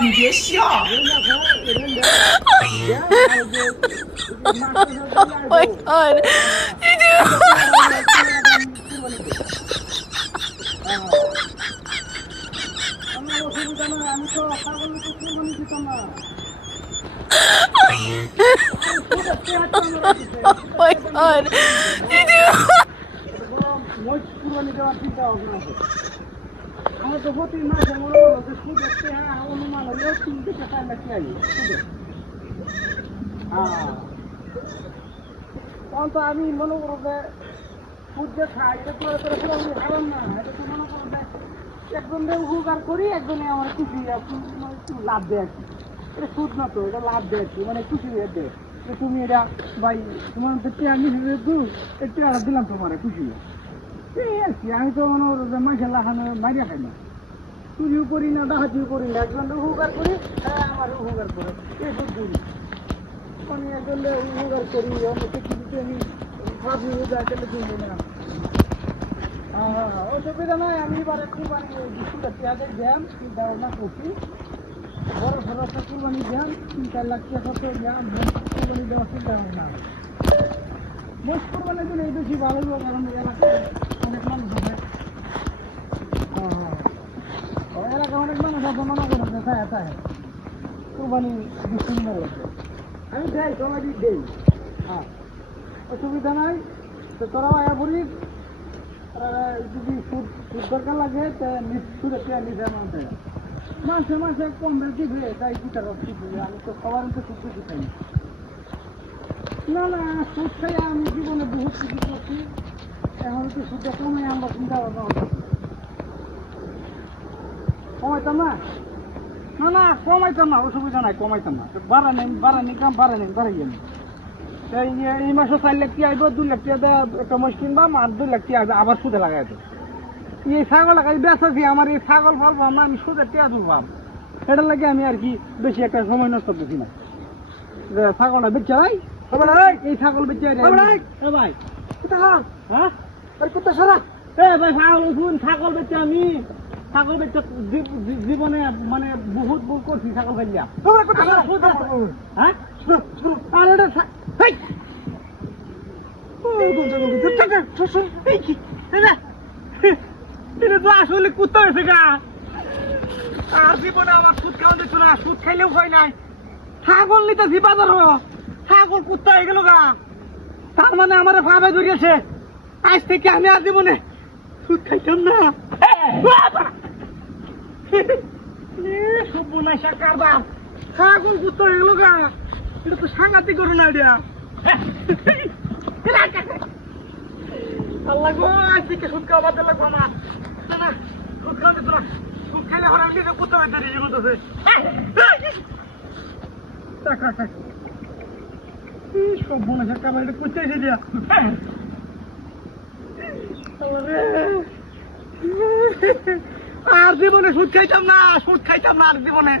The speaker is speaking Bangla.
你别笑。Oh my god. Oh my god. আমার তো প্রতি মাসে মনে হলো যে সুদ আসছে, হ্যাঁ অনুমান হলেও 3 থেকে 4 লাখ টাকা সুদে। তখন তো আমি মনে করো যে সুদ যে খাই এটা তো পুরোপুরি খাবেন না, এটা তো মনে করো যে একজনে উপকার করি, একজনে আমার খুশি একটু লাভ দেয় আর কি। এটা সুদ না তো, এটা লাভ দেয় আর কি, মানে খুশি হয়ে দেয় যে তুমি এটা ভাই তোমার আমি একটু আর দিলাম তোমার খুশি এই আর কি। আমি তো মনে করো যে মাসে লাখানো মারিয়া খাই না, চুরিও করি না, ডাকাতিও করি না, একজনে উপকার করি, হ্যাঁ আমার উপকার করে এই সুদ করি। আমি একজনে উপকার করি, অনেকে কিন্তু আমি ভাবি আসলে কিনবো না। অসুবিধা নাই, আমি এবারে কুরবানি পেঁয়াজের জ্যাম চিন্তা ভাবনা করছি, বড় খরচটা কুরবানি জ্যাম 3-4 লাখ টাকা তো জ্যাম কুরবানি দেওয়ার চিন্তা ভাবনা। মোট কুরবানির জন্য এই বেশি ভালো হলো, কারণ এলাকায় অনেক মানুষ আছে। এলাকায় অনেক মানুষ আছে, মনে করেন যে তাই কুরবানি সুন্দর লাগবে। আমি দেই সবাই দেই, হ্যাঁ অসুবিধা নাই। তো তোরাও আয়া বলিস যদি সুদ দরকার লাগে সুদের টাকা নিজের মানতে মাসে মাসে কম বেশি হয়ে তাই কি টাকা সুদ দিবে। আমি তো সবার তো সুদ বেশি খাই না, না সুদ খাই আমি জীবনে বহুত কিছু করছি, এখন তো সুদটা কমে আমরা চিন্তা ভাবনা করছি। কমাইতাম না, না না কমাইতাম না, অসুবিধা নাই, কমাইতাম না, বাড়ানি কাম বাড়াই আমি। এই মাসে 4 লাখ টাকা আইব, 2 লাখ টাকা একটা মহিষ কিনবাম, আর 2 লাখ টাকা আবার সুদে লাগাই দেবো। এই ছাগল লাগাই বেচাছি, আমার এই ছাগল ফল পাম, আমি সুদের টাকা তুলবাম, এটার লাগে আমি আর কি বেশি একটা সময় নষ্ট করছি না। ছাগলটা বেচে ভাই, এই ছাগল বেচে ভাই কোথায়, হ্যাঁ কোথায় সারা ভাই ছাগল বেচে আমি ছাগল বেচে জীবনে মানে বহুত ভুল করছি ছাগল ফেলিয়া। হ্যাঁ আসলে কুত্তা হয়েছে গা, আর জীবনে আমার সুদ খাওয়া দিচ্ছ না, সুদ খাইলেও হয় নাই, ছাগল নিতেছি বাজার ছাগল কুত্তা হয়ে গেল গা, তার মানে আমার ভাবে ধরিয়েছে, আজ থেকে আমি আর জীবনে সুদ খাইতাম না। সব বোনাইসা কারবার, ছাগল কুত্তা হয়ে গেল গা, এটা তো সাংঘাতিক করো না এটা। আল্লাহ গো, আজ থেকে সুদ খাওয়া বাদ লাগবো না, না সুদ খাওয়া দিত না, সুদ খাইলে আমার আমি কুত্তা হয়ে দাঁড়িয়ে যেগুলোছে। সব বোনাইসা কারবার, এটা করতে এসে দিয়া আর জীবনে সুদ খাইতাম না, সুদ খাইতাম না আর জীবনে।